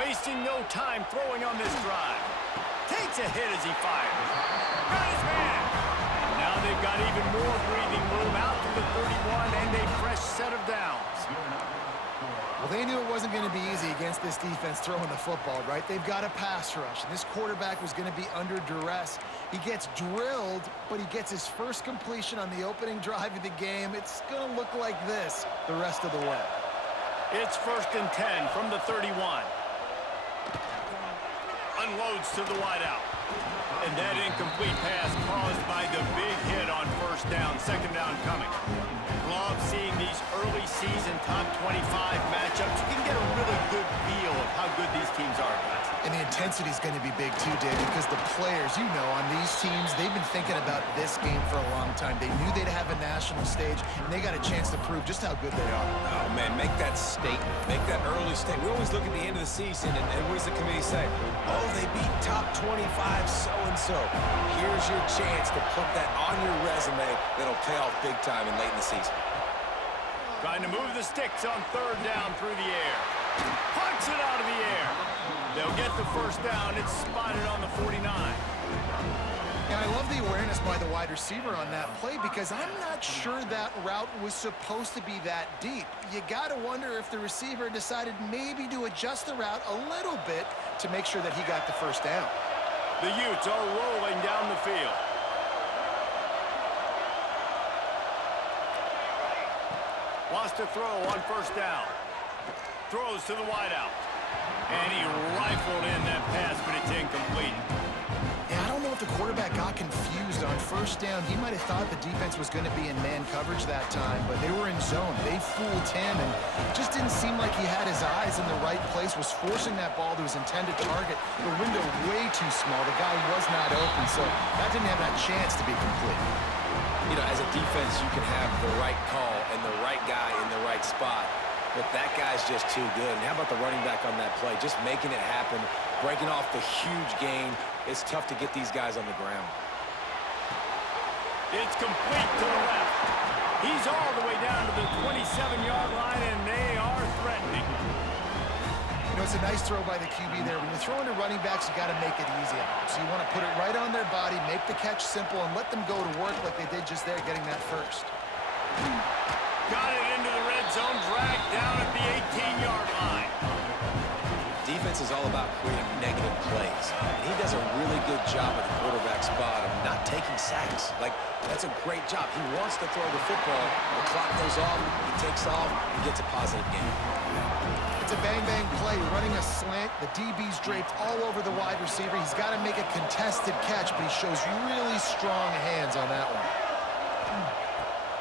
Wasting no time throwing on this drive. Takes a hit as he fires. Got his man. And now they've got even more breathing room out to the 31 and a fresh set of downs. Well, they knew it wasn't going to be easy against this defense throwing the football, right? They've got a pass rush, and this quarterback was going to be under duress. He gets drilled, but he gets his first completion on the opening drive of the game. It's going to look like this the rest of the way. It's 1st and 10 from the 31. Unloads to the wideout. And that incomplete pass caused by the big hit on 1st down, 2nd down coming. Love seeing these early season top 25 matchups. You can get a really good feel of how good these teams are, guys. And the intensity is going to be big too, Dave, because the players, you know, on these teams, they've been thinking about this game for a long time. They knew they'd have a national stage, and they got a chance to prove just how good they are. Oh, man, make that statement. Make that early statement. We always look at the end of the season, and what does the committee say? Oh, they beat top 25 so-and-so. Here's your chance to put that on your resume that'll pay off big time and late in the season. Trying to move the sticks on 3rd down through the air. Punts it out of the air. They'll get the 1st down. It's spotted on the 49. And I love the awareness by the wide receiver on that play because I'm not sure that route was supposed to be that deep. You got to wonder if the receiver decided maybe to adjust the route a little bit to make sure that he got the 1st down. The Utes are rolling down the field. Wants to throw on 1st down. Throws to the wideout. And he rifled in that pass, but it's incomplete. Yeah, I don't know if the quarterback got confused on 1st down. He might have thought the defense was going to be in man coverage that time, but they were in zone. They fooled him, and just didn't seem like he had his eyes in the right place, was forcing that ball to his intended target. The window way too small. The guy was not open, so that didn't have that chance to be complete. You know, as a defense, you can have the right call and the right guy in the right spot, but that guy's just too good. And how about the running back on that play? Just making it happen, breaking off the huge gain. It's tough to get these guys on the ground. It's complete to the left. He's all the way down to the 27-yard line, and they are threatening. You know, it's a nice throw by the QB there. When you're throwing to running backs, you got to make it easy on them. So you want to put it right on their body, make the catch simple, and let them go to work like they did just there, getting that 1st. Got it into the red zone, dragged down at the 18-yard line. Defense is all about creating negative plays, and he does a really good job at the quarterback spot of not taking sacks. Like, that's a great job. He wants to throw the football. The clock goes off, he takes off, and gets a positive gain. It's a bang-bang play, running a slant. The DB's draped all over the wide receiver. He's got to make a contested catch, but he shows really strong hands on that one.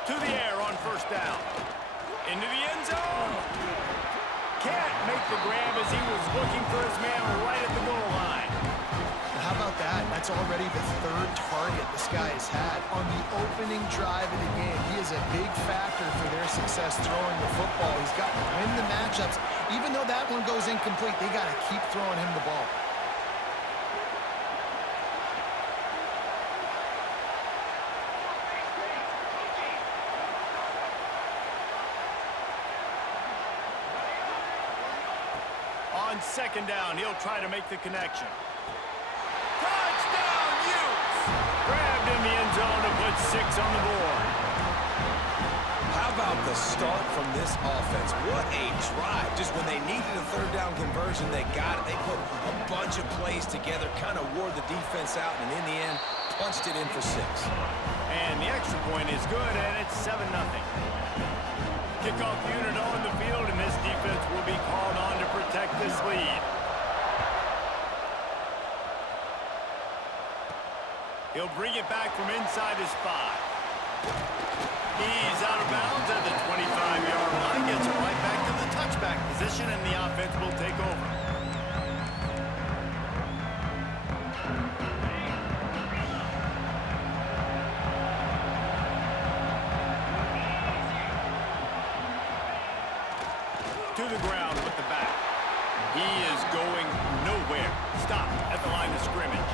To the air on 1st down. Into the end zone. Can't make the grab as he was looking for his man right at the goal line. And how about that? That's already the 3rd target this guy has had on the opening drive of the game. He is a big factor for their success throwing the football. He's got to win the matchups. Even though that one goes incomplete, they got to keep throwing him the ball. On 2nd down, he'll try to make the connection. Touchdown, Utes! Grabbed in the end zone to put 6 on the board. How about the start from this offense? What a drive. Just when they needed a 3rd down conversion, they got it. They put a bunch of plays together, kind of wore the defense out, and in the end, punched it in for 6. And the extra point is good, and it's 7-0. Kickoff unit on the field, and this defense will be called on to protect this lead. He'll bring it back from inside his 5. He's out of bounds at the 25-yard line, gets it right back to the touchback position, and the offense will take over. To the ground with the back. He is going nowhere. Stopped at the line of scrimmage.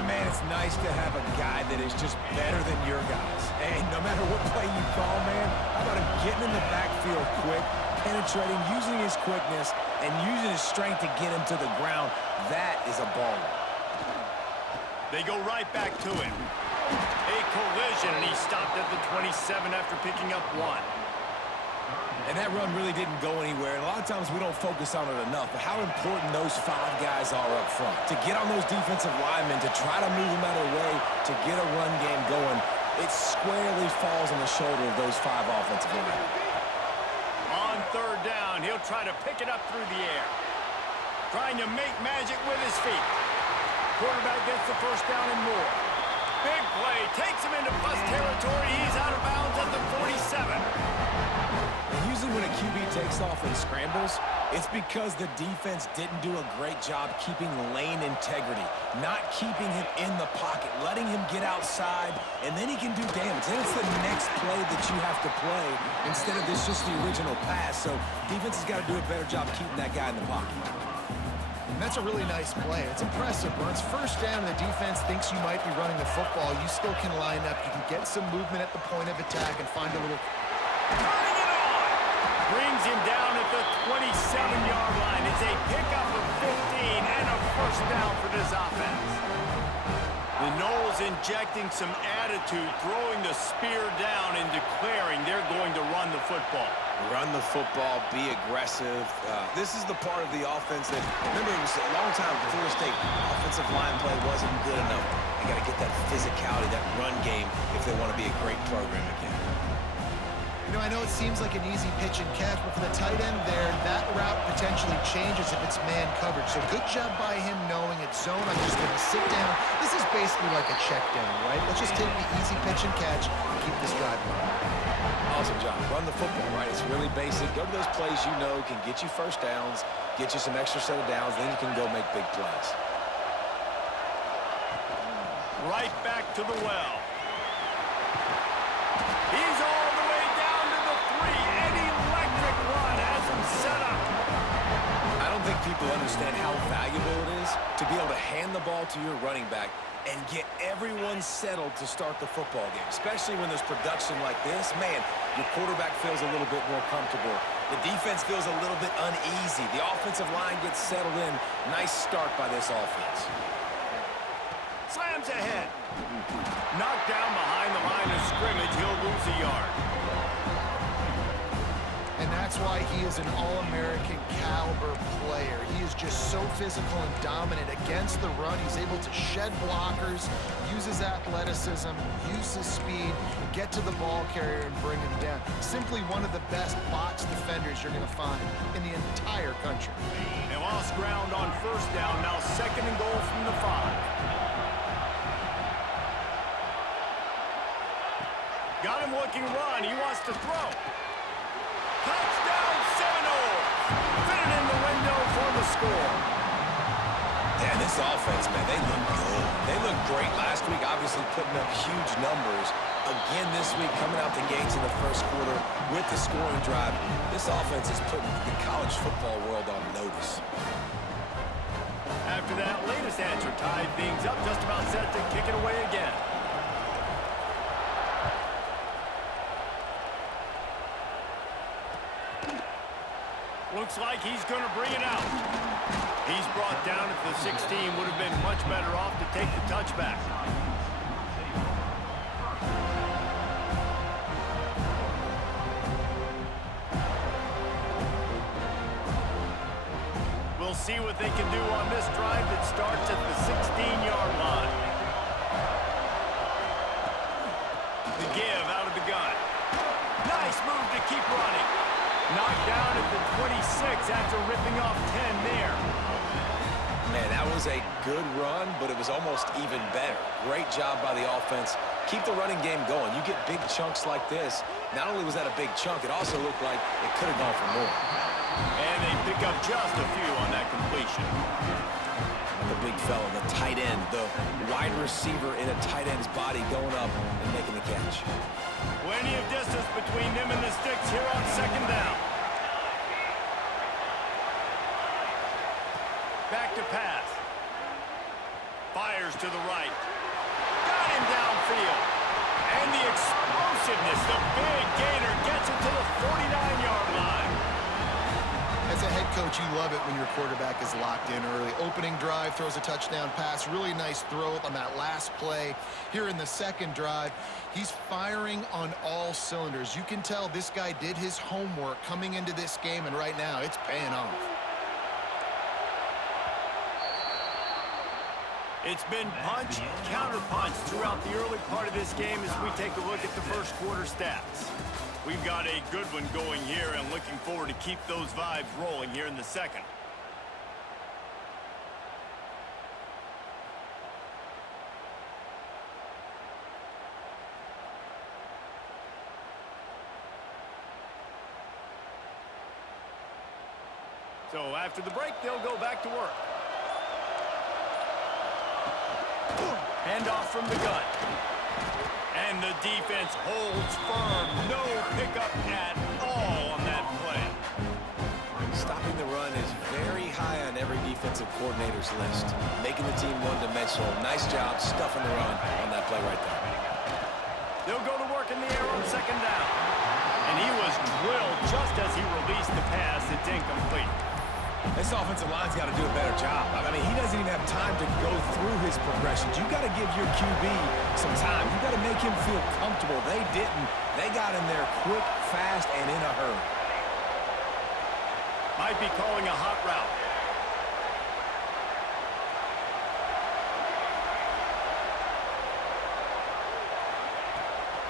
And man, it's nice to have a guy that is just better than your guys. And no matter what play you call, man, how about him getting in the backfield quick, penetrating, using his quickness, and using his strength to get him to the ground. That is a baller. They go right back to him. A collision, and he stopped at the 27 after picking up 1. And that run really didn't go anywhere. And a lot of times we don't focus on it enough, but how important those 5 guys are up front. To get on those defensive linemen, to try to move them out of the way, to get a run game going, it squarely falls on the shoulder of those 5 offensive linemen. On 3rd down, he'll try to pick it up through the air. Trying to make magic with his feet. Quarterback gets the 1st down and more. Big play, takes him into bus territory. He's out of bounds at the 47. Usually when a QB takes off and scrambles, it's because the defense didn't do a great job keeping lane integrity, not keeping him in the pocket, letting him get outside, and then he can do damage. Then it's the next play that you have to play instead of this just the original pass. So defense has got to do a better job keeping that guy in the pocket. And that's a really nice play. It's impressive. When it's 1st down and the defense thinks you might be running the football, you still can line up. You can get some movement at the point of attack and find a little... Turning it on! Brings him down at the 27-yard line. It's a pickup of 15 and a 1st down for this offense. The Noles injecting some attitude, throwing the spear down and declaring they're going to run the football. Run the football, be aggressive. This is the part of the offense that, remember, it was a long time before State. Offensive line play wasn't good enough. They got to get that physicality, that run game, if they want to be a great program again. You know, I know it seems like an easy pitch and catch, but for the tight end there, that route potentially changes if it's man coverage. So good job by him knowing it's zone. I'm just going to sit down. This is basically like a check down, right? Let's just take the easy pitch and catch and keep this drive going. Awesome job. Run the football, right? It's really basic. Go to those plays you know can get you 1st downs, get you some extra set of downs, then you can go make big plays. Right back to the well. He's all the way down to the 3. An electric run has him set up. I don't think people understand how valuable it is to be able to hand the ball to your running back and get everyone settled to start the football game, especially when there's production like this. Man, your quarterback feels a little bit more comfortable. The defense feels a little bit uneasy. The offensive line gets settled in. Nice start by this offense. Slams ahead. Knocked down behind the line of scrimmage. He'll lose a yard. And that's why he is an All-American caliber player. He is just so physical and dominant against the run. He's able to shed blockers, use his athleticism, use his speed, get to the ball carrier and bring him down. Simply one of the best box defenders you're going to find in the entire country. They lost ground on 1st down. Now 2nd and goal from the 5. Got him looking run. He wants to throw. Touchdown Seminoles! Fit it in the window for the score. Yeah, this offense, man, they look good. They looked great last week, obviously putting up huge numbers. Again this week, coming out the gates in the 1st quarter with the scoring drive. This offense is putting the college football world on notice. After that latest answer tied things up, just about set to kick it away again. Looks like he's going to bring it out. He's brought down at the 16. Would have been much better off to take the touchback. We'll see what they can do on this drive that starts at the 16-yard line. The give out of the gun. Nice move to keep running. Knocked down at the 26 after ripping off 10 there. Man, that was a good run, but it was almost even better. Great job by the offense. Keep the running game going. You get big chunks like this. Not only was that a big chunk, it also looked like it could have gone for more. And they pick up just a few on that completion. The big fella, the tight end, the wide receiver in a tight end's body going up and making the catch. Plenty of distance between them and the sticks here on 2nd down. Back to pass. Fires to the right. Got him downfield. And the explosiveness, the big gainer gets it to the 49-yard line. as a head coach, you love it when your quarterback is locked in early. Opening drive, throws a touchdown pass. Really nice throw on that last play. Here in the second drive, he's firing on all cylinders. You can tell this guy did his homework coming into this game, and right now it's paying off. It's been punch, counter-punch throughout the early part of this game as we take a look at the first quarter stats. We've got a good one going here and looking forward to keep those vibes rolling here in the second. So after the break, they'll go back to work. Handoff from the gun. And the defense holds firm. No pickup at all on that play. Stopping the run is very high on every defensive coordinator's list. Making the team one-dimensional. Nice job stuffing the run on that play right there. They'll go to work in the air on second down. And he was drilled just as he released the pass. It's incomplete. This offensive line's got to do a better job. I mean, he doesn't even have time to go through his progressions. You've got to give your QB some time. You've got to make him feel comfortable. They didn't. They got in there quick, fast, and in a hurry. Might be calling a hot route.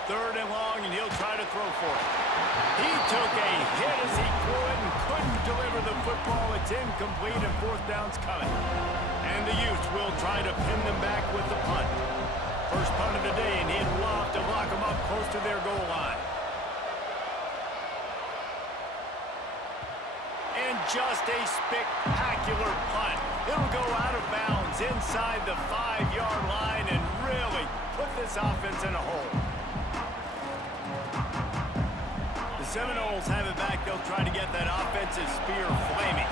Third and long, and he'll try to throw for it. He took a hit as he threw it and couldn't deliver the football. It's incomplete, and fourth down's coming. And the Utes will try to pin them back with the punt. First punt of the day, and he'd love to lock them up close to their goal line. And just a spectacular punt. It'll go out of bounds inside the 5-yard line and really put this offense in a hole. The Seminoles have it back. They'll try to get that offensive spear flaming.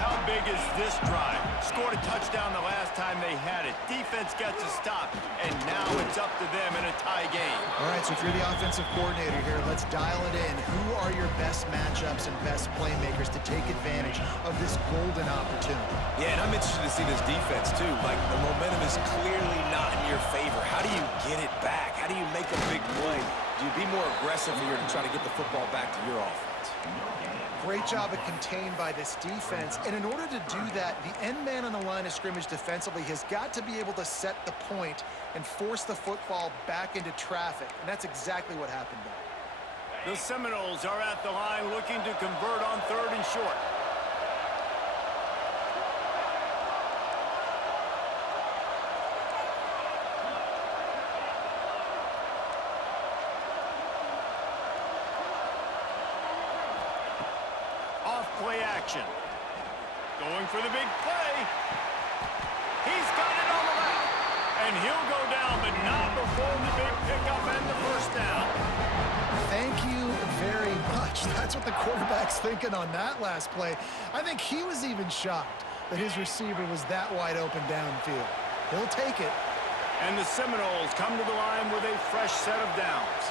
How big is this drive? Scored a touchdown the last time they had it. Defense gets a stop, and now it's up to them in a tie game. All right, so if you're the offensive coordinator here, let's dial it in. Who are your best matchups and best playmakers to take advantage of this golden opportunity? Yeah, and I'm interested to see this defense, too. Like, the momentum is clearly not in your favor. How do you get it back? How do you make a big play? Do you be more aggressive here to try to get the football back to your offense? Great job of contained by this defense. And in order to do that, the end man on the line of scrimmage defensively has got to be able to set the point and force the football back into traffic. And that's exactly what happened there. The Seminoles are at the line looking to convert on third and short. Play action. Going for the big play. He's got it on the left. And he'll go down, but not before the big pickup and the first down. Thank you very much. That's what the quarterback's thinking on that last play. I think he was even shocked that his receiver was that wide open downfield. He'll take it. And the Seminoles come to the line with a fresh set of downs.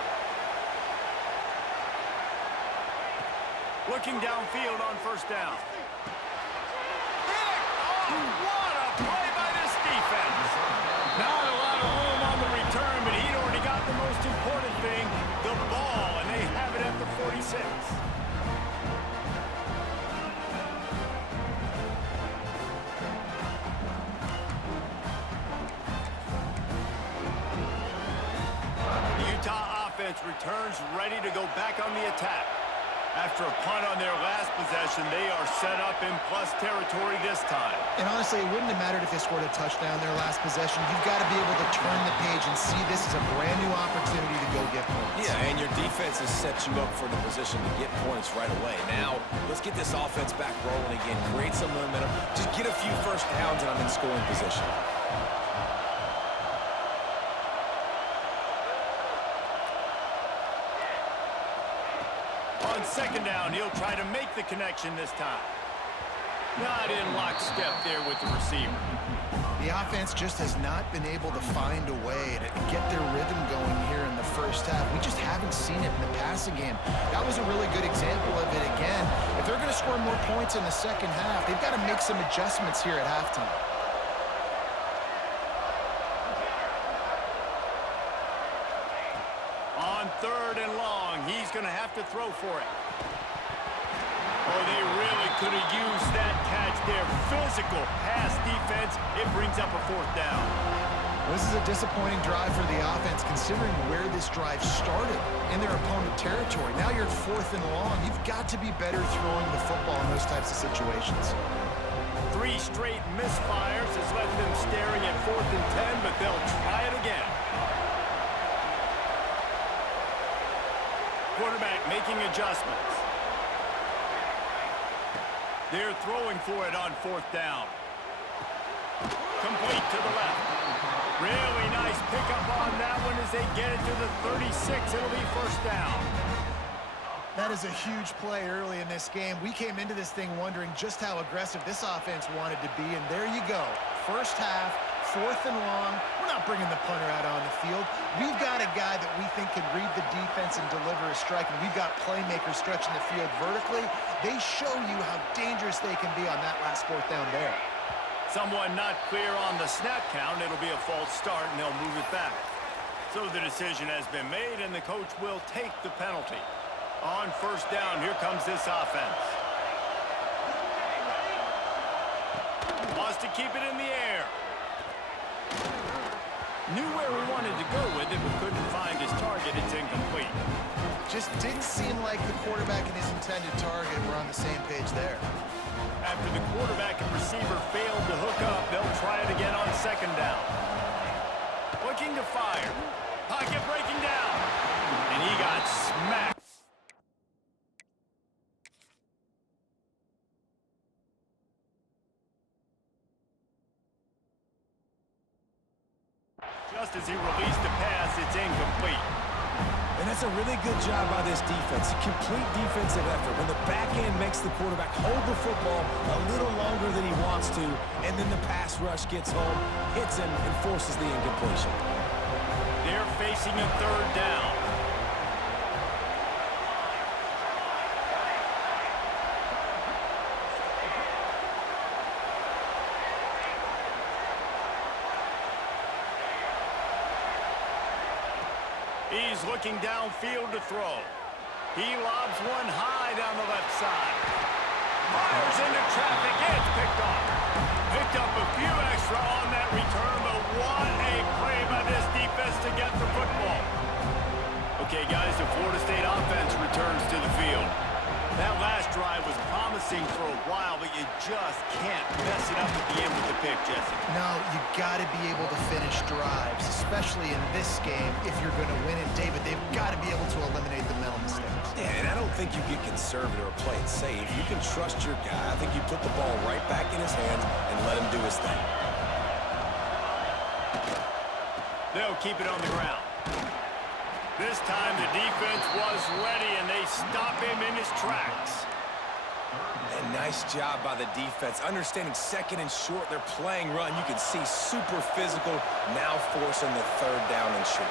Looking downfield on first down. Oh, what a play by this defense. Not a lot of room on the return, but he'd already got the most important thing, the ball, and they have it at the 46. The Utah offense returns ready to go back on the attack. After a punt on their last possession, they are set up in plus territory this time. And honestly, it wouldn't have mattered if they scored a touchdown their last possession. You've got to be able to turn the page and see this as a brand new opportunity to go get points. Yeah, and your defense has set you up for the position to get points right away. Now, let's get this offense back rolling again, create some momentum, just get a few first downs, and I'm in scoring position. On second down, he'll try to make the connection this time. Not in lockstep there with the receiver. The offense just has not been able to find a way to get their rhythm going here in the first half. We just haven't seen it in the passing game. That was a really good example of it again. If they're going to score more points in the second half, they've got to make some adjustments here at halftime. On 3rd and long, he's going to have to throw for it. Oh, they really could have used that catch there. Physical pass defense. It brings up a 4th down. This is a disappointing drive for the offense considering where this drive started in their opponent territory. Now you're at 4th and long. You've got to be better throwing the football in those types of situations. 3 straight misfires has left them staring at 4th and 10, but they'll try it again. Quarterback making adjustments. They're throwing for it on 4th down. Complete to the left. Really nice pickup on that one as they get it to the 36. It'll be 1st down. That is a huge play early in this game. We came into this thing wondering just how aggressive this offense wanted to be, and there you go. First half, 4th and long. We're not bringing the punter out on the field. We've got a guy that we think can read the defense and deliver a strike, and we've got playmakers stretching the field vertically. They show you how dangerous they can be on that last 4th down there. Someone not clear on the snap count. It'll be a false start, and they'll move it back. So the decision has been made, and the coach will take the penalty. On 1st down, here comes this offense. Wants to keep it in the air. Knew where he wanted to go with it, but couldn't find his target. It's incomplete. Just didn't seem like the quarterback and his intended target were on the same page there. After the quarterback and receiver failed to hook up, they'll try it again on 2nd down. Looking to fire. Pocket breaking down. And he got smacked. Just as he released the pass, it's incomplete. And that's a really good job by this defense. Complete defensive effort. When the back end makes the quarterback hold the football a little longer than he wants to, and then the pass rush gets home, hits him, and forces the incompletion. They're facing a 3rd down. He's looking downfield to throw. He lobs one high down the left side. Fires into traffic. It's picked off. Picked up a few extra on that return, but what a play by this defense to get the football. Okay, guys, the Florida State offense returns to the field. That last drive was promising for a while, but you just can't mess it up at the end with the pick, Jesse. No, you got to be able to finish drives, especially in this game. If you're going to win it, David, they've got to be able to eliminate the mental mistakes. Yeah, and I don't think you get conservative or play it safe. You can trust your guy. I think you put the ball right back in his hands and let him do his thing. They'll keep it on the ground. This time the defense was ready, and they stop him in his tracks. And nice job by the defense. Understanding 2nd and short, they're playing run. You can see super physical, now forcing the 3rd down and short.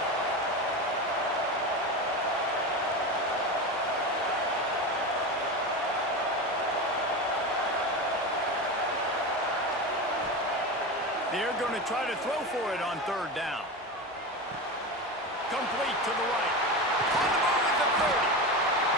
They're going to try to throw for it on 3rd down. Complete to the right. On the move at the 30.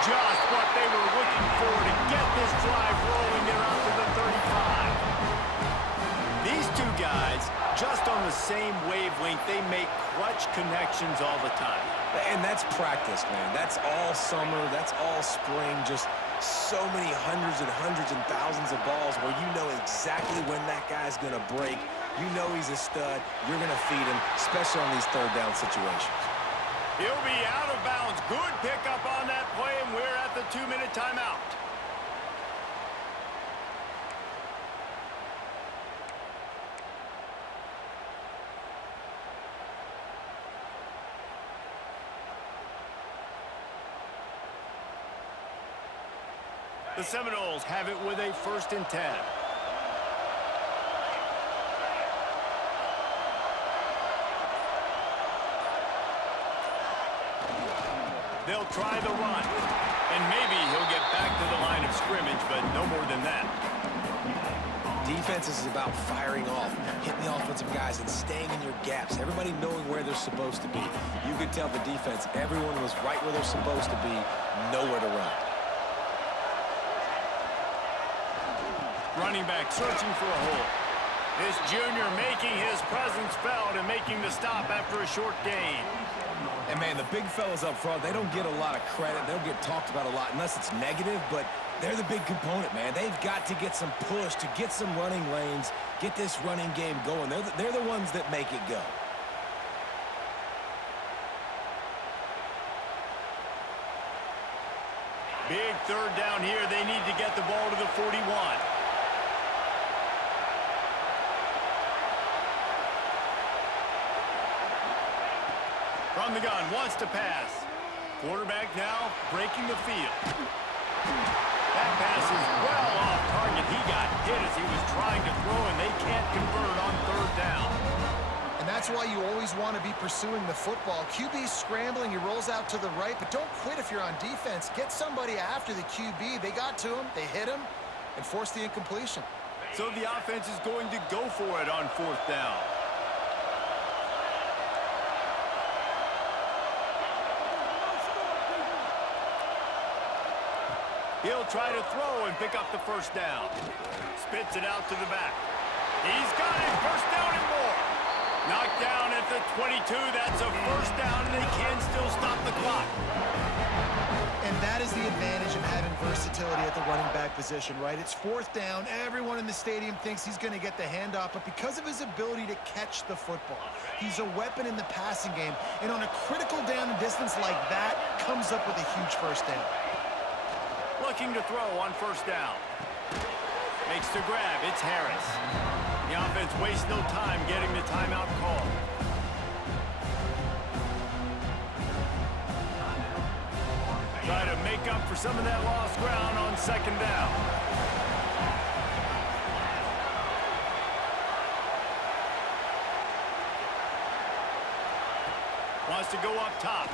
Just what they were looking for to get this drive rolling. They're out to the 35. These two guys, just on the same wavelength, they make clutch connections all the time. And that's practice, man. That's all summer. That's all spring. Just so many hundreds and thousands of balls where you know exactly when that guy's going to break. You know he's a stud. You're going to feed him, especially on these 3rd down situations. He'll be out of bounds. Good pickup on that play, and we're at the 2-minute timeout. The Seminoles have it with a 1st and 10. They'll try the run. And maybe he'll get back to the line of scrimmage, but no more than that. Defense is about firing off, hitting the offensive guys, and staying in your gaps. Everybody knowing where they're supposed to be. You could tell the defense, everyone was right where they're supposed to be, nowhere to run. Running back searching for a hole. This junior making his presence felt and making the stop after a short gain. And, man, the big fellas up front, they don't get a lot of credit. They don't get talked about a lot unless it's negative, but they're the big component, man. They've got to get some push, to get some running lanes, get this running game going. They're the ones that make it go. Big third down here. They need to get the ball to the 41. From the gun, wants to pass. Quarterback now breaking the field. That pass is well off target. He got hit as he was trying to throw, and they can't convert on third down. And that's why you always want to be pursuing the football. QB's scrambling, he rolls out to the right, but don't quit if you're on defense. Get somebody after the QB. They got to him, they hit him, and forced the incompletion. So the offense is going to go for it on fourth down. He'll try to throw and pick up the first down. Spits it out to the back. He's got it. First down and more. Knocked down at the 22. That's a first down, and they can still stop the clock. And that is the advantage of having versatility at the running back position, right? It's fourth down. Everyone in the stadium thinks he's going to get the handoff, but because of his ability to catch the football, he's a weapon in the passing game. And on a critical down and distance like that, comes up with a huge first down. Looking to throw on first down. Makes the grab. It's Harris. The offense wastes no time getting the timeout call. Try to make up for some of that lost ground on second down. Wants to go up top.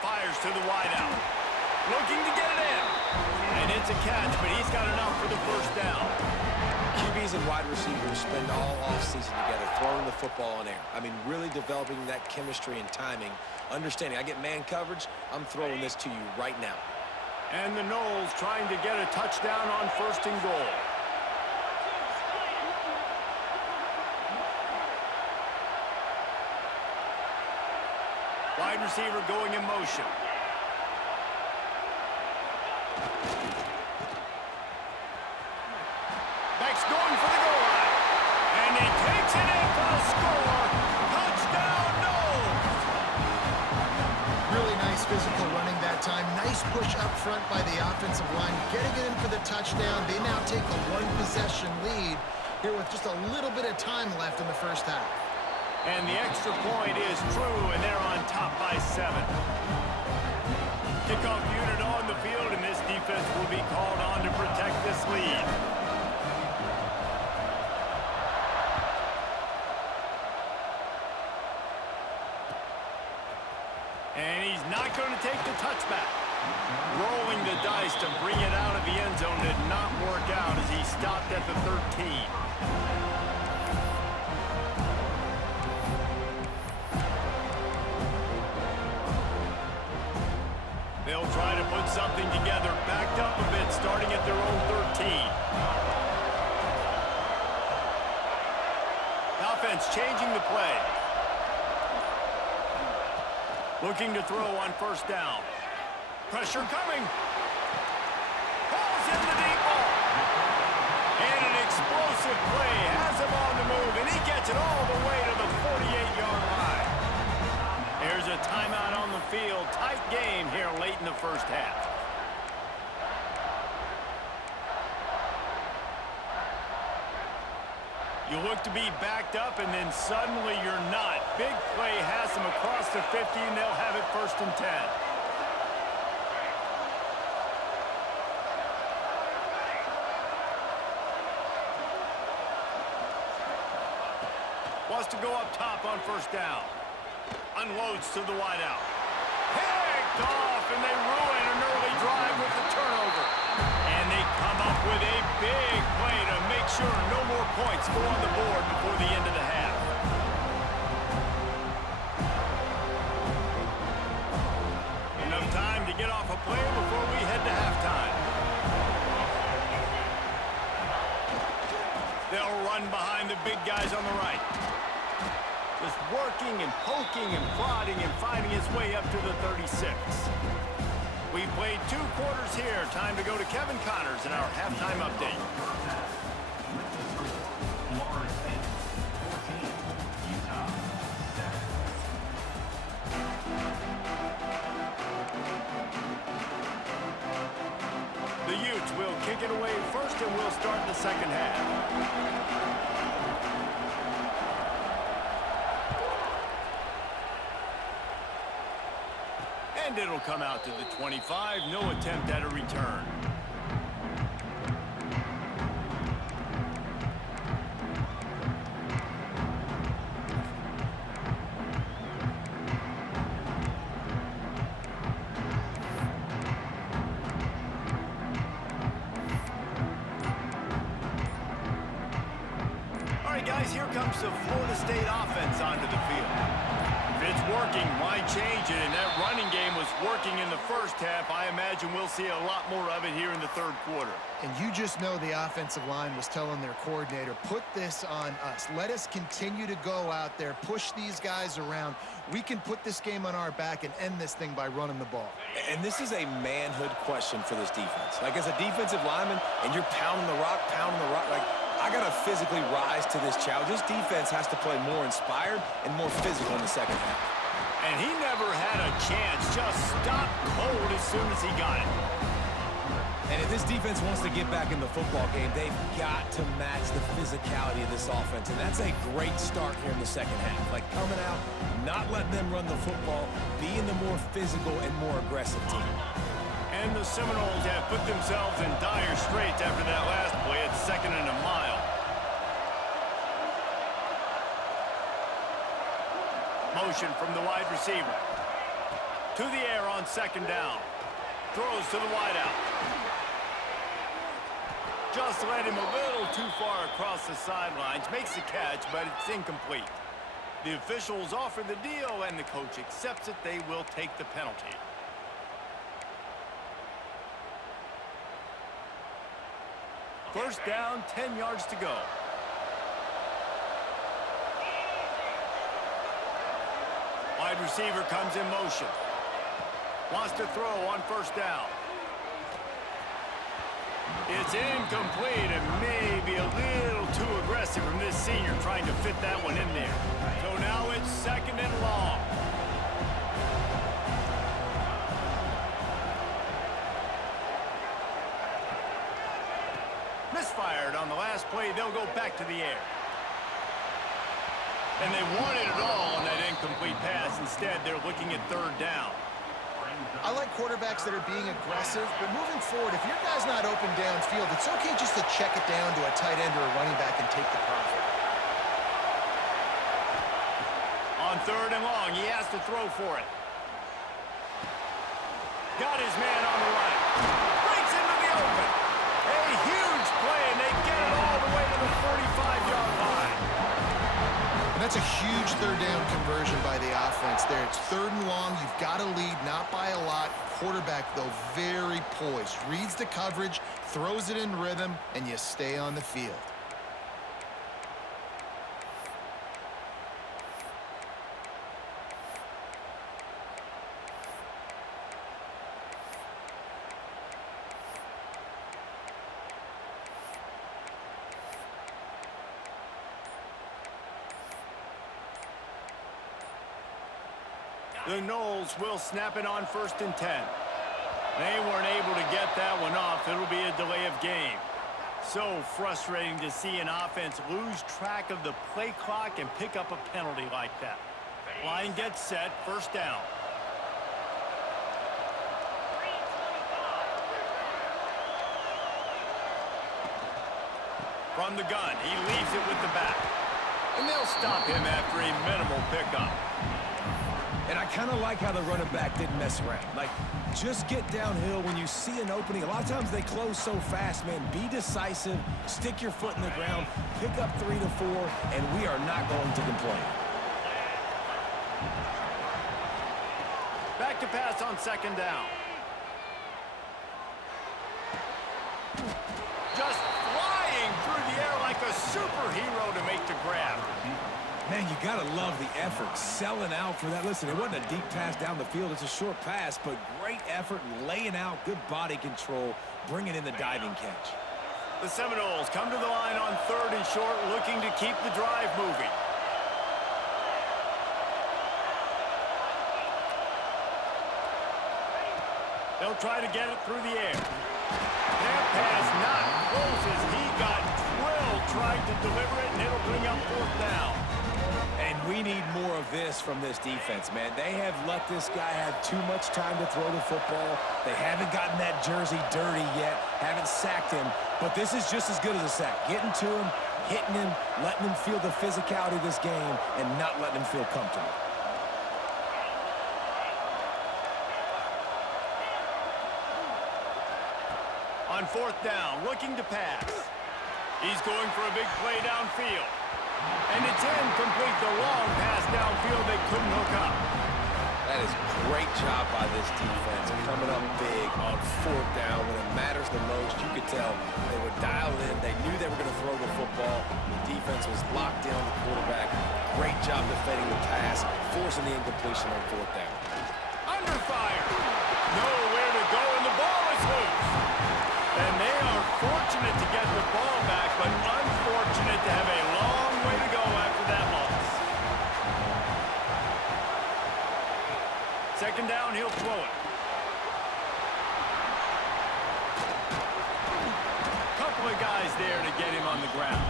Fires to the wideout. Looking to get it in. And it's a catch, but he's got enough for the first down. QBs and wide receivers spend all offseason together throwing the football in air. I mean, really developing that chemistry and timing. Understanding, I get man coverage, I'm throwing this to you right now. And the Noles trying to get a touchdown on first and goal. Wide receiver going in motion. Beck's going for the goal line. And he takes it in for a score. Touchdown, Noles! Really nice physical running that time. Nice push up front by the offensive line. Getting it in for the touchdown. They now take a one-possession lead here with just a little bit of time left in the first half. And the extra point is true, and they're on top by 7. Kickoff unit on the field, and this defense will be called on to protect this lead. And he's not going to take the touchback. Rolling the dice to bring it out of the end zone did not work out as he stopped at the 13. They'll try to put something together, backed up a bit, starting at their own 13. Offense changing the play. Looking to throw on first down. Pressure coming. Ball's in the deep ball. And an explosive play has him on the move, and he gets it all the way to the 48-yard line. There's a timeout on the field. Tight game here late in the first half. You look to be backed up, and then suddenly you're not. Big play has them across the 50, and they'll have it first and 10. Wants to go up top on first down. Unloads to the wideout. Picked off, and they ruin an early drive with the turnover. And they come up with a big play to make sure no more points go on the board before the end of the half. Enough time to get off a play before we head to halftime. They'll run behind the big guys on the right. Just working and poking and prodding and finding his way up to the 36. We've played 2 quarters here. Time to go to Kevin Connors in our halftime update. The Utes will kick it away first, and we'll start the second half. And it'll come out to the 25. No attempt at a return. All right, guys, here comes the Florida State offense onto the field. If it's working, why change it? And that running game was working in the first half. I imagine we'll see a lot more of it here in the third quarter. And you just know the offensive line was telling their coordinator, put this on us. Let us continue to go out there, push these guys around. We can put this game on our back and end this thing by running the ball. And this is a manhood question for this defense. Like, as a defensive lineman, and you're pounding the rock, like, I got to physically rise to this challenge. This defense has to play more inspired and more physical in the second half. And he never had a chance. Just stopped cold as soon as he got it. And if this defense wants to get back in the football game, they've got to match the physicality of this offense. And that's a great start here in the second half. Like, coming out, not letting them run the football, being the more physical and more aggressive team. And the Seminoles have put themselves in dire straits after that last play at 2nd and a mile. Motion from the wide receiver. To the air on 2nd down. Throws to the wideout. Just led him a little too far across the sidelines. Makes the catch, but it's incomplete. The officials offer the deal, and the coach accepts it. They will take the penalty. First down, 10 yards to go. Wide receiver comes in motion. Wants to throw on 1st down. It's incomplete and maybe a little too aggressive from this senior trying to fit that one in there. So now it's 2nd and long. Misfired on the last play. They'll go back to the air. And they wanted it all on that incomplete pass. Instead, they're looking at 3rd down. I like quarterbacks that are being aggressive, but moving forward, if your guy's not open downfield, it's okay just to check it down to a tight end or a running back and take the profit. On 3rd and long, he has to throw for it. Got his man on the right. Breaks into the open. A huge play, and they get it all the way to the 45-yard line. And that's a huge 3rd down conversion by the offense there. It's 3rd and long. You've got to lead, not by a lot. Quarterback, though, very poised. Reads the coverage, throws it in rhythm, and you stay on the field. The Noles will snap it on 1st and 10. They weren't able to get that one off. It'll be a delay of game. So frustrating to see an offense lose track of the play clock and pick up a penalty like that. Line gets set, 1st down. From the gun, he leaves it with the back. And they'll stop him after a minimal pickup. And I kind of like how the running back didn't mess around. Like, just get downhill when you see an opening. A lot of times they close so fast, man. Be decisive, stick your foot in the ground, pick up 3 to 4, and we are not going to complain. Back to pass on second down. Just flying through the air like a superhero to make the grab. Man, you got to love the effort, selling out for that. Listen, it wasn't a deep pass down the field. It's a short pass, but great effort, laying out, good body control, bringing in the diving catch. The Seminoles come to the line on 3rd and short, looking to keep the drive moving. They'll try to get it through the air. That pass not close as he got drilled trying to deliver it, and it'll bring up 4th down. And we need more of this from this defense, man. They have let this guy have too much time to throw the football. They haven't gotten that jersey dirty yet, haven't sacked him. But this is just as good as a sack. Getting to him, hitting him, letting him feel the physicality of this game, and not letting him feel comfortable. On 4th down, looking to pass. He's going for a big play downfield. And it's incomplete. The long pass downfield they couldn't hook up. That is a great job by this defense, coming up big on 4th down when it matters the most. You could tell they were dialed in. They knew they were going to throw the football. The defense was locked in on the quarterback. Great job defending the pass, forcing the incompletion on 4th down. Under fire. Nowhere to go, and the ball is loose. And they are fortunate to get the ball back, but unfortunate to have a long way to go after that loss. 2nd down, he'll throw it. Couple of guys there to get him on the ground.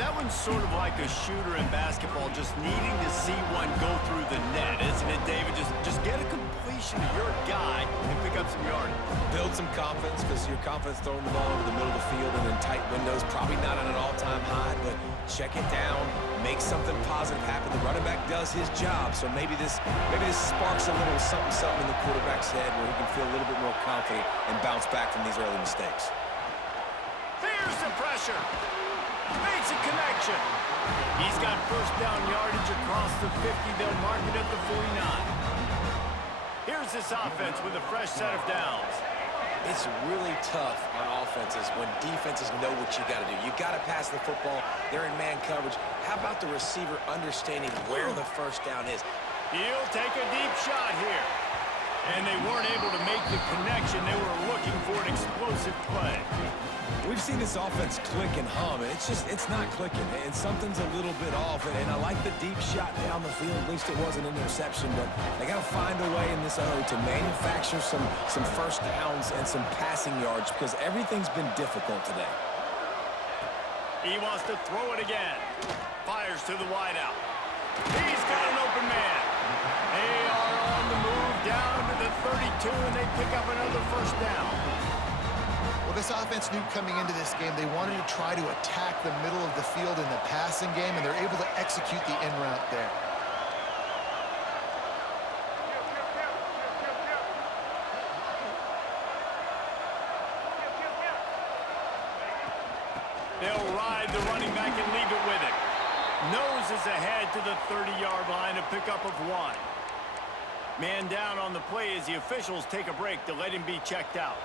That one's sort of like a shooter in basketball, just needing to see one go through the net, isn't it, David? Just get a completion to your guy and pick up some yardage. Build some confidence, because your confidence throwing the ball over the middle of the field and in tight windows, probably not at an all-time high, but check it down, make something positive happen. The running back does his job, so maybe this sparks a little something in the quarterback's head where he can feel a little bit more confident and bounce back from these early mistakes. Here's the pressure. Makes a connection. He's got 1st down yardage across the 50. They'll mark it at the 49. Here's this offense with a fresh set of downs. It's really tough on offenses when defenses know what you got to do. You got to pass the football. They're in man coverage. How about the receiver understanding where the 1st down is? He'll take a deep shot here. And they weren't able to make the connection. They were looking for an explosive play. We've seen this offense click and hum, and it's not clicking, and something's a little bit off. And I like the deep shot down the field. At least it wasn't an interception, but they got to find a way in this to manufacture some 1st downs and some passing yards, because everything's been difficult today. He wants to throw it again. Fires to the wideout. He's got an open man. They are on the move down to the 32, and they pick up another 1st down. Well, this offense knew coming into this game they wanted to try to attack the middle of the field in the passing game, and they're able to execute the in route there. They'll ride the running back and leave it with him. Noses ahead to the 30-yard line, a pickup of 1. Man down on the play as the officials take a break to let him be checked out.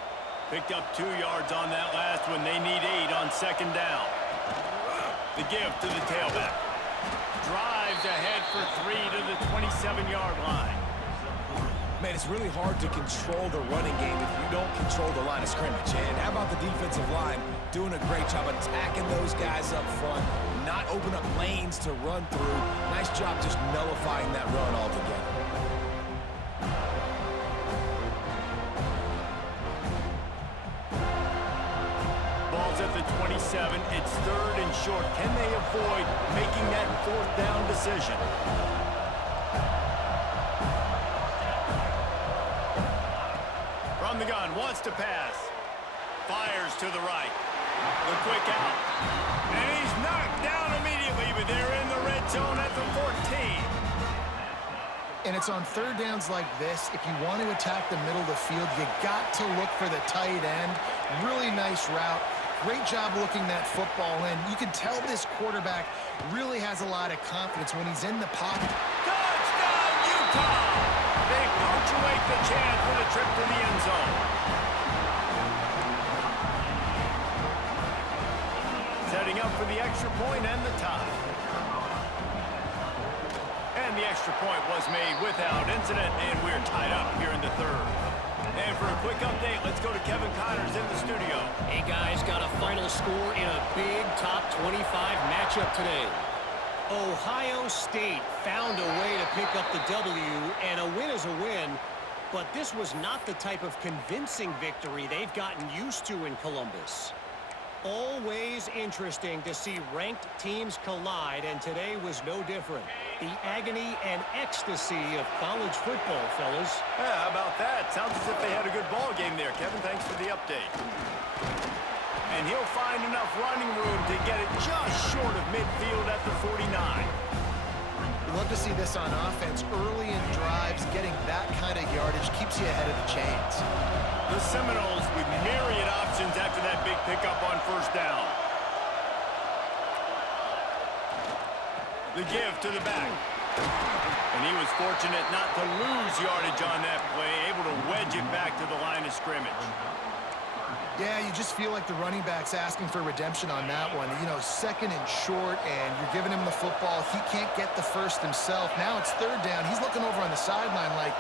Picked up 2 yards on that last one. They need 8 on 2nd down. The give to the tailback. Drives ahead for 3 to the 27-yard line. Man, it's really hard to control the running game if you don't control the line of scrimmage. And how about the defensive line doing a great job attacking those guys up front, not open up lanes to run through. Nice job just nullifying that run altogether. Ball's at the 27. It's 3rd and short. Can they avoid making that 4th down decision? From the gun, wants to pass. Fires to the right. The quick out. And he's knocked down immediately, but they're in the red zone at the 14. And it's on third downs like this. If you want to attack the middle of the field, you got to look for the tight end. Really nice route. Great job looking that football in. You can tell this quarterback really has a lot of confidence when he's in the pocket. Touchdown, Utah! They punctuate the chance with a trip to the end zone. Setting up for the extra point and the tie. And the extra point was made without incident, and we're tied up here in the third. And for a quick update, let's go to Kevin Connors in the studio. Hey guys, got a final score in a big top 25 matchup today. Ohio State found a way to pick up the W, and a win is a win, but this was not the type of convincing victory they've gotten used to in Columbus. Always interesting to see ranked teams collide, and today was no different. The agony and ecstasy of college football, fellas. Yeah, how about that? Sounds as if they had a good ball game there. Kevin, thanks for the update. And he'll find enough running room to get it just short of midfield at the 49. Love to see this on offense. Early in drives, getting that kind of yardage keeps you ahead of the chains. The Seminoles with myriad options after that big pickup on first down. The give to the back. And he was fortunate not to lose yardage on that play, able to wedge it back to the line of scrimmage. Yeah, you just feel like the running back's asking for redemption on that one. You know, second and short, and you're giving him the football. He can't get the first himself. Now it's third down. He's looking over on the sideline like,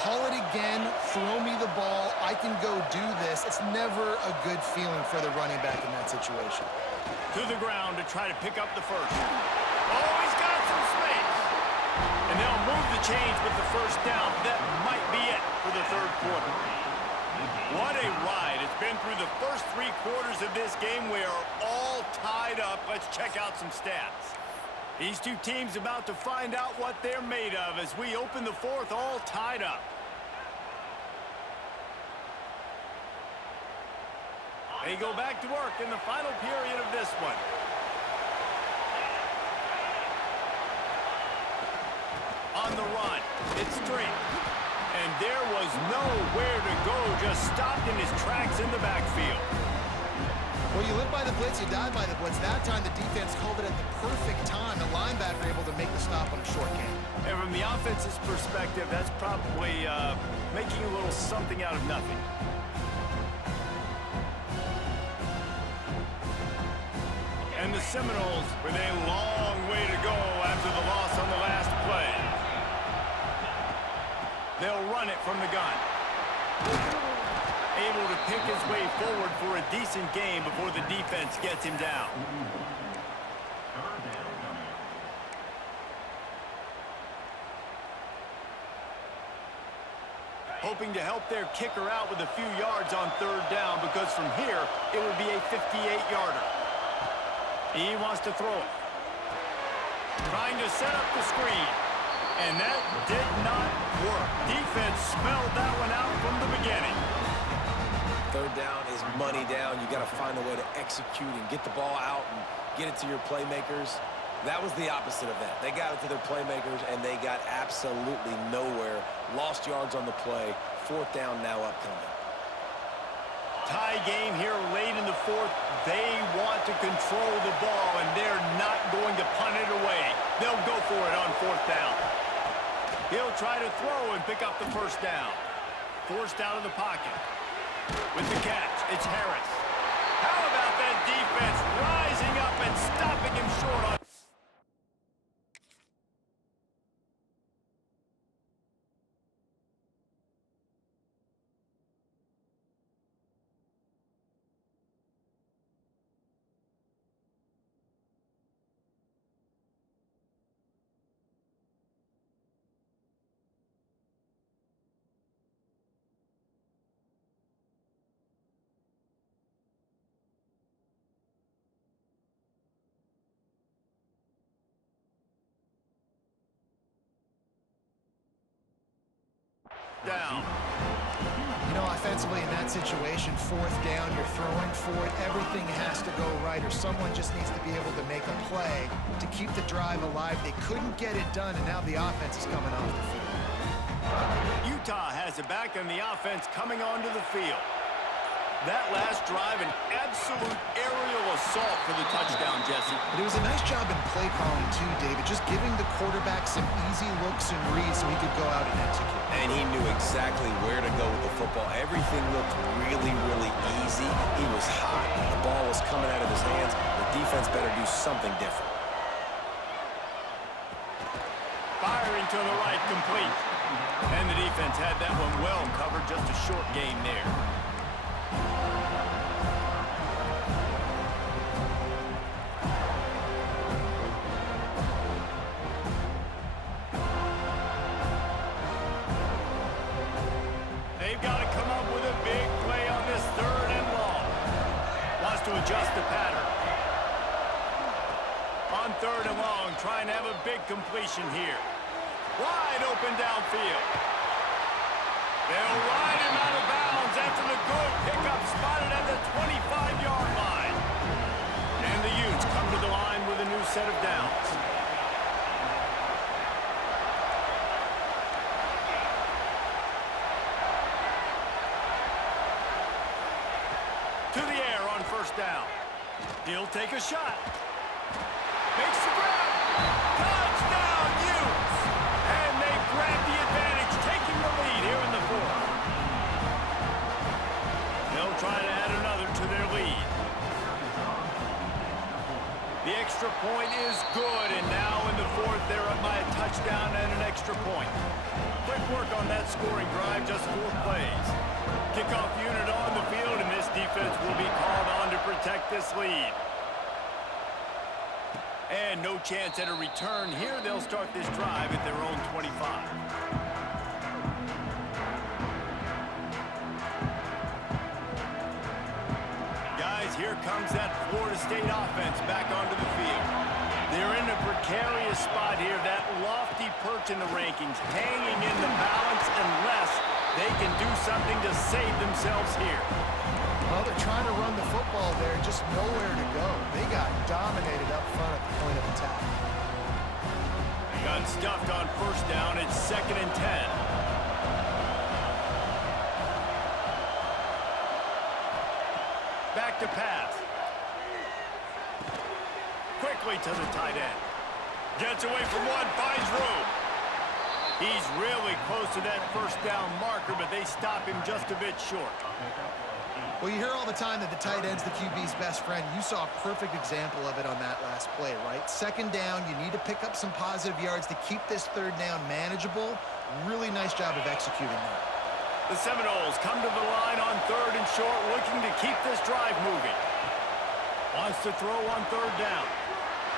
call it again, throw me the ball, I can go do this. It's never a good feeling for the running back in that situation. To the ground to try to pick up the first. Oh, he's got some space. And they'll move the chains with the first down. That might be it for the third quarter. What a ride. It's been through the first 3 quarters of this game. We are all tied up. Let's check out some stats. These two teams about to find out what they're made of as we open the fourth all tied up. They go back to work in the final period of this one. On the run, it's straight. And there was nowhere to go, just stopped in his tracks in the backfield. Well, you live by the blitz, you die by the blitz. That time the defense called it at the perfect time. The linebacker able to make the stop on a short game. And from the offense's perspective, that's probably making a little something out of nothing. And the Seminoles with a long way to go after the loss on the last play. They'll run it from the gun. Able to pick his way forward for a decent game before the defense gets him down. Hoping to help their kicker out with a few yards on third down, because from here, it would be a 58-yarder. He wants to throw it. Trying to set up the screen. And that did not work. Defense smelled that one out from the beginning. Third down is money down. You got to find a way to execute and get the ball out and get it to your playmakers. That was the opposite of that. They got it to their playmakers, and they got absolutely nowhere. Lost yards on the play. Fourth down now upcoming. Tie game here late in the fourth. They want to control the ball, and they're not going to punt it away. They'll go for it on fourth down. He'll try to throw and pick up the first down. Forced out of the pocket. With the catch, it's Harris. How about that defense rising up and stopping him short on... down. You know, offensively in that situation, fourth down, you're throwing for it. Everything has to go right, or someone just needs to be able to make a play to keep the drive alive. They couldn't get it done, and now the offense is coming off the field. Utah has it back and the offense coming onto the field. That last drive, an absolute aerial assault for the touchdown, Jesse. But it was a nice job in play calling too, David, just giving the quarterback some easy looks and reads so he could go out and execute. And he knew exactly where to go with the football. Everything looked really, really easy. He was hot. The ball was coming out of his hands. The defense better do something different. Firing to the right, complete. And the defense had that one well covered, just a short gain there. They've got to come up with a big play on this 3rd and long. Wants to adjust the pattern. On 3rd and long, trying to have a big completion here. Wide open downfield. They'll ride him out of bounds after the good pickup spotted at the 25-yard line. And the Utes come to the line with a new set of downs. To the air on 1st down. He'll take a shot. Makes the grab. Touchdown, Utes! And they grab the advantage, taking the lead here in the 4th. They'll try to add another to their lead. The extra point is good, and now in the 4th, they're up by a touchdown and an extra point. Quick work on that scoring drive, just 4 plays. Kickoff unit on the field, and this defense will be called on to protect this lead. And no chance at a return here. They'll start this drive at their own 25. Guys, here comes that Florida State offense back onto the field. They're in a precarious spot here, that lofty perch in the rankings, hanging in the balance unless they can do something to save themselves here. Well, they're trying to run the football there, just nowhere to go. They got dominated up front at the point of attack. Gun stuffed on 1st down. It's 2nd and 10. Back to pass. Quickly to the tight end. Gets away from one, finds room. He's really close to that 1st down marker, but they stop him just a bit short. Well, you hear all the time that the tight end's the QB's best friend. You saw a perfect example of it on that last play, right? 2nd down, you need to pick up some positive yards to keep this 3rd down manageable. Really nice job of executing that. The Seminoles come to the line on 3rd and short, looking to keep this drive moving. Wants to throw on 3rd down.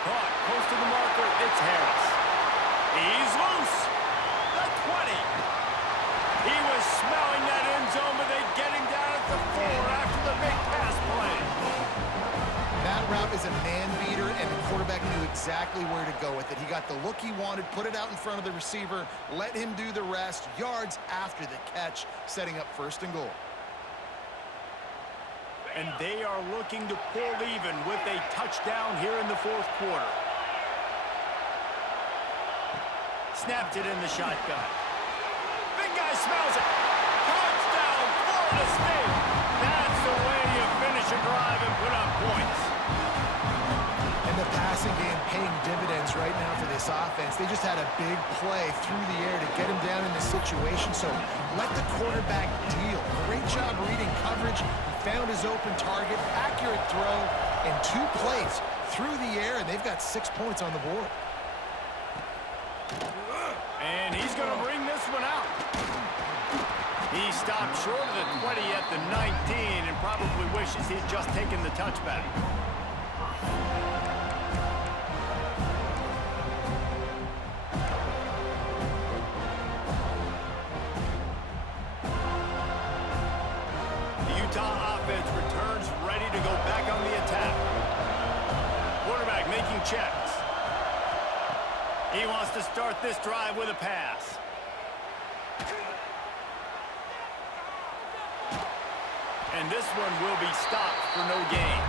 Caught close to the marker. It's Harris. He's loose. The 20. He was smelling that end zone, but they get him down at the 4 after the big pass play. That route is a man beater, and the quarterback knew exactly where to go with it. He got the look he wanted, put it out in front of the receiver, let him do the rest, yards after the catch, setting up 1st and goal. And they are looking to pull even with a touchdown here in the 4th quarter. Snapped it in the shotgun. Big guy smells it. Touchdown, Florida State. That's the way you finish a drive and put up points. And the passing game paying dividends right now for this offense. They just had a big play through the air to get him down in this situation. So let the quarterback deal. Great job reading coverage. He found his open target, accurate throw, and 2 plays through the air, and they've got 6 points on the board. And he's going to bring this one out. He stopped short of the 20 at the 19 and probably wishes he'd just taken the touchback. The Utah offense returns ready to go back on the attack. Quarterback making checks. He wants to start this drive with a pass. And this one will be stopped for no gain.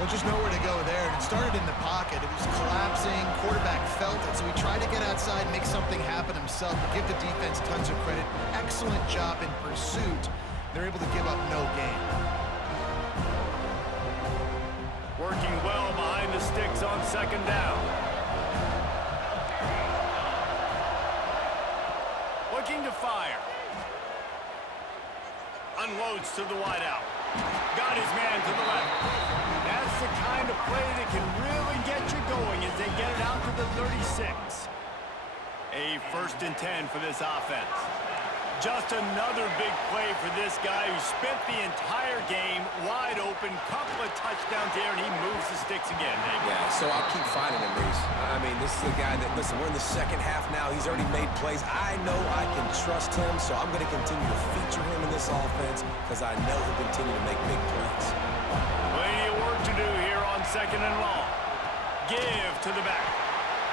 Well, just nowhere to go there. And it started in the pocket. It was collapsing. Quarterback felt it, so he tried to get outside, make something happen himself, but give the defense tons of credit. Excellent job in pursuit. They're able to give up no gain. Working well behind the sticks on second down. Looking to fire. Unloads to the wideout. Got his man to the left. That's the kind of play that can really get you going as they get it out to the 36. A 1st and 10 for this offense. Just another big play for this guy who spent the entire game wide open. Couple of touchdowns there, and he moves the sticks again. Yeah, so I'll keep finding him, Reese. I mean, this is the guy that, listen, we're in the second half now. He's already made plays. I know I can trust him, so I'm going to continue to feature him in this offense because I know he'll continue to make big plays. Plenty of work to do here on second and long. Give to the back.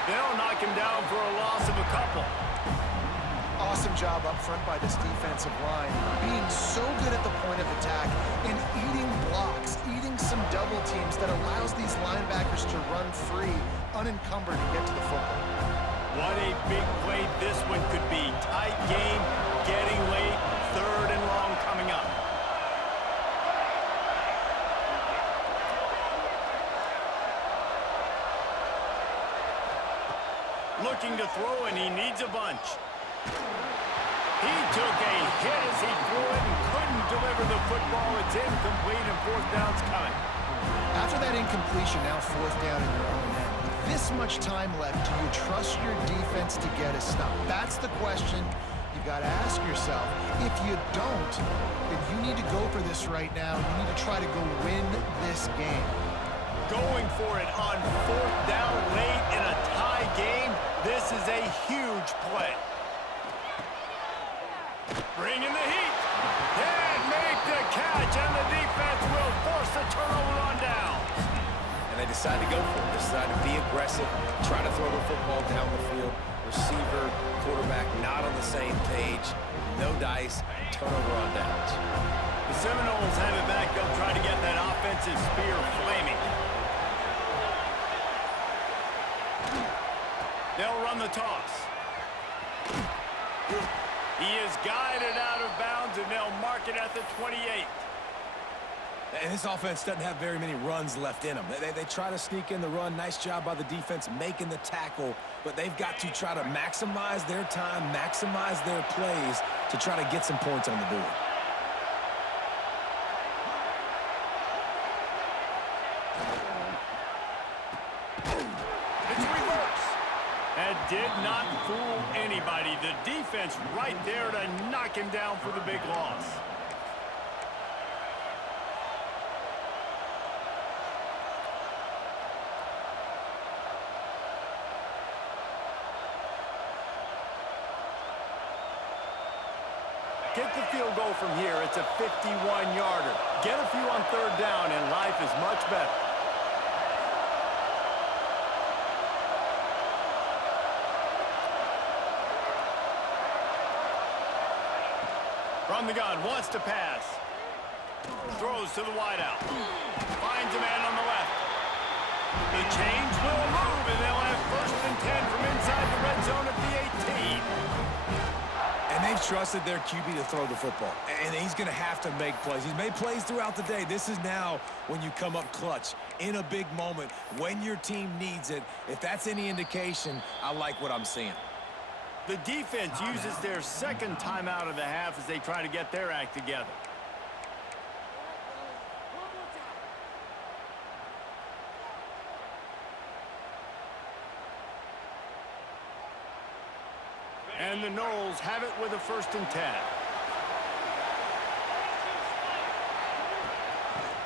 They'll knock him down for a loss of a couple. Awesome job up front by this defensive line, being so good at the point of attack and eating blocks, eating some double teams that allows these linebackers to run free, unencumbered, and get to the football. What a big play this one could be. Tight game, getting late, 3rd and long coming up. Looking to throw, and he needs a bunch. He took a hit as he threw it and couldn't deliver the football. It's incomplete, and 4th down's coming. After that incompletion, now 4th down in your own end. With this much time left, do you trust your defense to get a stop? That's the question you got to ask yourself. If you don't, then you need to go for this right now. You need to try to go win this game. Going for it on 4th down late in a tie game. This is a huge play. Bring in the heat. And make the catch, and the defense will force a turnover on downs. And they decide to go for it. They decide to be aggressive, try to throw the football down the field. Receiver, quarterback not on the same page. No dice, turnover on downs. The Seminoles have it back. They'll try to get that offensive spear flaming. They'll run the toss. He is guided out of bounds, and they'll mark it at the 28. And this offense doesn't have very many runs left in them. They try to sneak in the run. Nice job by the defense making the tackle, but they've got to try to maximize their time, maximize their plays to try to get some points on the board. That did not fool anybody. The defense right there to knock him down for the big loss. Get the field goal from here. It's a 51-yarder. Get a few on 3rd down, and life is much better. From the gun, wants to pass. Throws to the wideout. Finds a man on the left. The change will move, and they'll have 1st and 10 from inside the red zone at the 18. And they've trusted their QB to throw the football. And he's going to have to make plays. He's made plays throughout the day. This is now when you come up clutch in a big moment when your team needs it. If that's any indication, I like what I'm seeing. The defense uses their 2nd timeout of the half as they try to get their act together. And the Noles have it with a 1st and 10.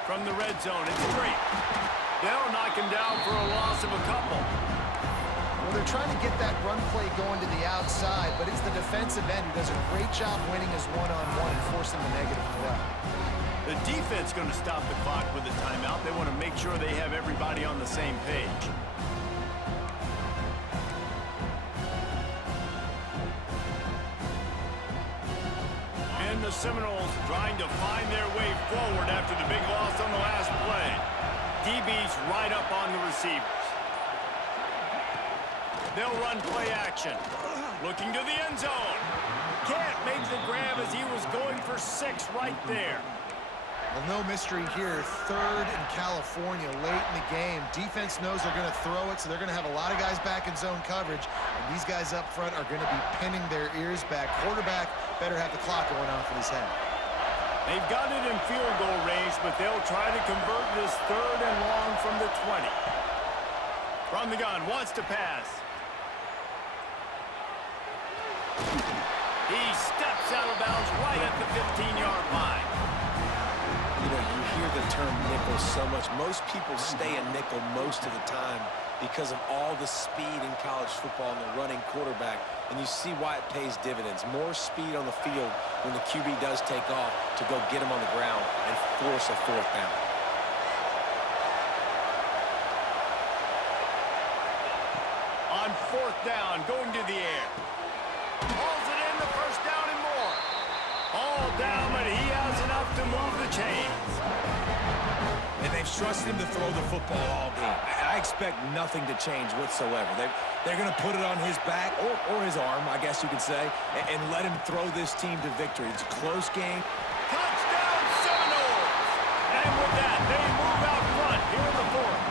From the red zone, it's straight. They'll knock him down for a loss of a couple. Well, they're trying to get that run play going to the outside, but it's the defensive end who does a great job winning his one-on-one and forcing the negative play. The defense going to stop the clock with a timeout. They want to make sure they have everybody on the same page. The Seminoles trying to find their way forward after the big loss on the last play. DB's right up on the receivers. They'll run play action. Looking to the end zone. Can't make the grab as he was going for 6 right there. Well, no mystery here. 3rd in California late in the game. Defense knows they're going to throw it, so they're going to have a lot of guys back in zone coverage. And these guys up front are going to be pinning their ears back. Quarterback better have the clock going off in his head. They've got it in field goal range, but they'll try to convert this 3rd and long from the 20. From the gun, wants to pass. He steps out of bounds right at the 15-yard line. You know, you hear the term nickel so much. Most people stay a nickel most of the time because of all the speed in college football and the running quarterback. And you see why it pays dividends. More speed on the field when the QB does take off to go get him on the ground and force a 4th down. On 4th down, going to the air. Hauls it in, the 1st down and more. All down, but he has enough to move the chains. And they've trusted him to throw the football all game. I expect nothing to change whatsoever. They're going to put it on his back, or his arm, I guess you could say, and let him throw this team to victory. It's a close game. Touchdown, Seminoles! And with that, they move out front here in the 4th.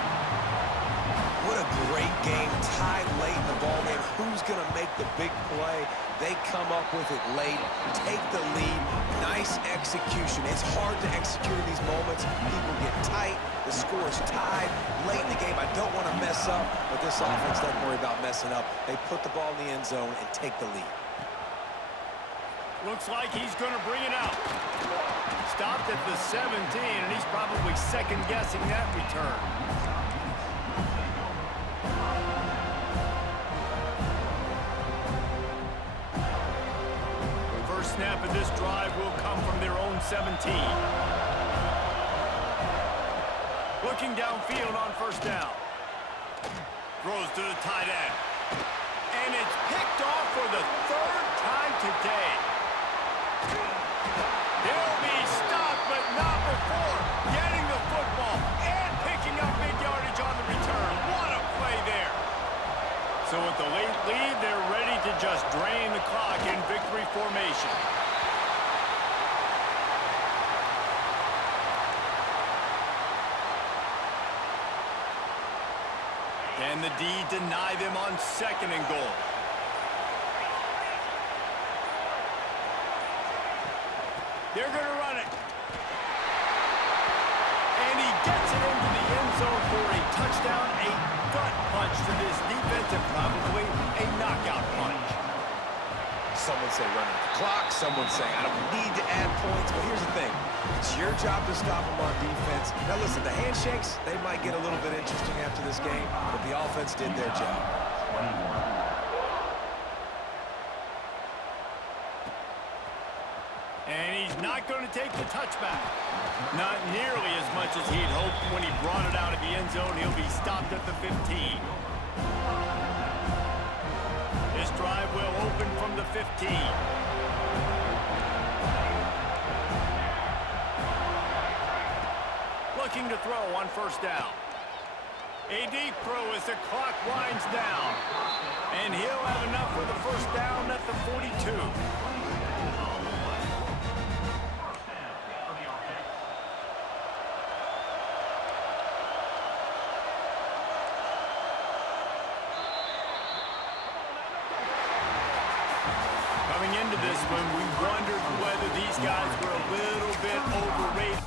What a great game, tied late in the ballgame. Who's going to make the big play? They come up with it late, take the lead. Nice execution. It's hard to execute in these moments. People get tight. The score is tied late in the game. I don't want to mess up, but this offense doesn't worry about messing up. They put the ball in the end zone and take the lead. Looks like he's going to bring it out. Stopped at the 17, and he's probably second-guessing that return. First snap of this drive will come from their own 17. Looking downfield on 1st down. Throws to the tight end. And it's picked off for the 3rd time today. He'll be stopped, but not before getting the football and picking up big yardage on the return. What a play there. So with the late lead, they're ready to just drain the clock in victory formation. Can the D deny them on 2nd and goal? They're going to run it. And he gets it into the end zone for a touchdown, a gut punch to this defense, and probably a knockout punch. Some would say running the clock. Some would say I don't need to add points. But here's the thing. It's your job to stop them on defense. Now, listen, the handshakes, they might get a little bit interesting after this game, but the offense did their job. And he's not going to take the touchback. Not nearly as much as he'd hoped when he brought it out of the end zone. He'll be stopped at the 15. This drive will open from the 15. Looking to throw on 1st down. A deep throw as the clock winds down. And he'll have enough for the 1st down at the 42. Coming into this one, we wondered whether these guys were a little bit overrated.